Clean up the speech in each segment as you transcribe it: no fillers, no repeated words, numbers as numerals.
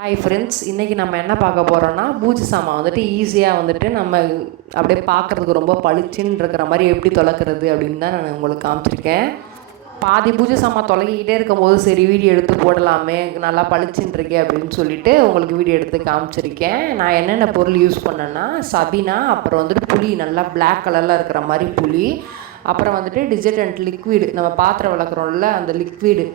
Hi friends, இன்றைக்கி நம்ம என்ன பார்க்க போகிறோன்னா பூஜை சாமான் வந்துட்டு ஈஸியாக வந்துட்டு நம்ம அப்படியே பார்க்குறதுக்கு ரொம்ப பளிச்சுன்னு இருக்கிற மாதிரி எப்படி தொலைக்கிறது அப்படின்னு தான் நான் உங்களுக்கு காமிச்சிருக்கேன். பாதி பூஜை சாமான் தொலைக்கிட்டே இருக்கும்போது சரி வீடியோ எடுத்து போடலாமே, நல்லா பளிச்சுன்னு இருக்கே அப்படின்னு சொல்லிட்டு உங்களுக்கு வீடியோ எடுத்து காமிச்சிருக்கேன். நான் என்னென்ன பொருள் யூஸ் பண்ணேன்னா சபீனா, அப்புறம் வந்துட்டு புளி, நல்லா பிளாக் கலரில் இருக்கிற மாதிரி புளி, அப்புறம் வந்துட்டு டிஜர்ஜென்ட் லிக்விடு, நம்ம பாத்திரம் விளக்குறோம்ல அந்த லிக்விடு,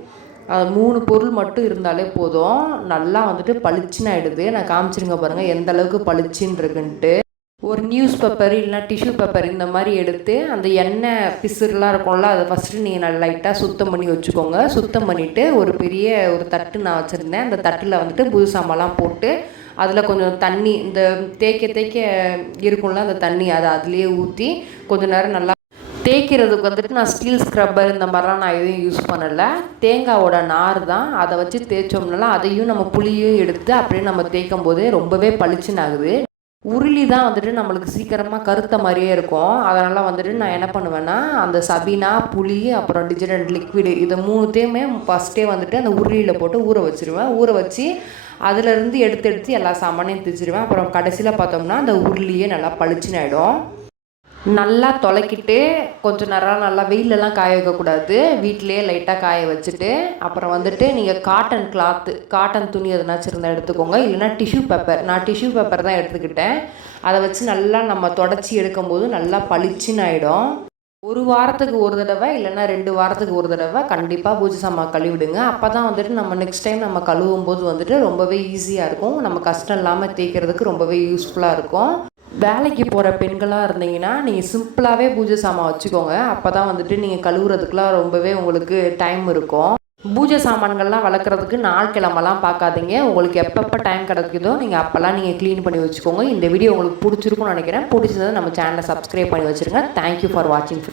அது 3 பொருள் மட்டும் இருந்தாலே போதும். நல்லா வந்துட்டு பளிச்சுன்னு ஆகிடுது. நான் காமிச்சிருங்க பாருங்கள் எந்த அளவுக்கு பளிச்சுன்னு இருக்குன்ட்டு. ஒரு நியூஸ் பேப்பர் இல்லைனா டிஷ்யூ பேப்பர் இந்த மாதிரி எடுத்து அந்த எண்ணெய் பிசுறுலாம் இருக்கும்ல, அதை ஃபஸ்ட்டு நீங்கள் நல்லா லைட்டாக சுத்தம் பண்ணி வச்சுக்கோங்க. சுத்தம் பண்ணிவிட்டு ஒரு பெரிய ஒரு தட்டு நான் வச்சுருந்தேன். அந்த தட்டில் வந்துட்டு பூஜை சாமான்லாம் போட்டு அதில் கொஞ்சம் தண்ணி, இந்த தேய்க்க இருக்கும்ல அந்த தண்ணி, அதை அதுலேயே ஊற்றி கொஞ்சம் நேரம் நல்லா தேய்க்கிறதுக்கு வந்துட்டு நான் ஸ்டீல் ஸ்க்ரப்பர் இந்த மாதிரிலாம் நான் எதுவும் யூஸ் பண்ணலை. தேங்காவோட நார் தான், அதை வச்சு தேய்ச்சோம்னால அதையும் நம்ம புளியும் எடுத்து அப்படியே நம்ம தேய்க்கும் போதே ரொம்பவே பளிச்சுன்னு ஆகுது. உருளி தான் வந்துட்டு நம்மளுக்கு சீக்கிரமாக கருத்த மாதிரியே இருக்கும். அதனால் வந்துட்டு நான் என்ன பண்ணுவேன்னா அந்த சபீனா, புளி, அப்புறம் டிஜர்ஜென்ட் லிக்விடு, இதை 3த்தையுமே ஃபஸ்ட்டே வந்துட்டு அந்த உருளியில் போட்டு ஊற வச்சுருவேன். ஊற வச்சு அதிலேருந்து எடுத்து எல்லா சாமானையும் தேய்ச்சிருவேன். அப்புறம் கடைசியில் பார்த்தோம்னா அந்த உருளியே நல்லா பளிச்சுன்னு ஆகிடும். நல்லா தொலைக்கிட்டு கொஞ்சம் நேரம் நல்லா வெயிலெலாம் காய வைக்கக்கூடாது, வீட்டிலையே லைட்டாக காய வச்சுட்டு அப்புறம் வந்துட்டு நீங்கள் காட்டன் கிளாத்து, காட்டன் துணி எதுனாச்சும் இருந்தால் எடுத்துக்கோங்க. இல்லைனா டிஷ்யூ பேப்பர், நான் டிஷ்யூ பேப்பர் தான் எடுத்துக்கிட்டேன். அதை வச்சு நல்லா நம்ம தொடச்சி எடுக்கும்போது நல்லா பளிச்சுன்னு ஆகிடும். ஒரு வாரத்துக்கு ஒரு தடவை இல்லைனா 2 வாரத்துக்கு ஒரு தடவை கண்டிப்பாக பூஜை சாமான் கழுவிடுங்க. அப்போ தான் வந்துட்டு நம்ம நெக்ஸ்ட் டைம் நம்ம கழுவும் போது வந்துட்டு ரொம்பவே ஈஸியாக இருக்கும். நம்ம கஷ்டம் இல்லாமல் தேய்க்கிறதுக்கு ரொம்பவே யூஸ்ஃபுல்லாக இருக்கும். வேலைக்கு போகிற பெண்களாக இருந்தீங்கன்னா நீங்கள் சிம்பிளாகவே பூஜை சாமான் வச்சுக்கோங்க. அப்போ தான் வந்துட்டு நீங்கள் கழுவுறதுக்குலாம் ரொம்பவே உங்களுக்கு டைம் இருக்கும். பூஜை சாமான்கள்லாம் வளர்க்குறதுக்கு நாள் கிழமெல்லாம் பார்க்காதீங்க. உங்களுக்கு எப்பப்போ டைம் கிடைக்குதோ நீங்கள் அப்போல்லாம் நீங்கள் க்ளீன் பண்ணி வச்சுக்கோங்க. இந்த வீடியோ உங்களுக்கு பிடிச்சிருக்குன்னு நினைக்கிறேன். பிடிச்சதை நம்ம சேனலை சப்ஸ்கிரைப் பண்ணி வச்சுருங்க. தேங்க்யூ ஃபார் வாட்சிங்.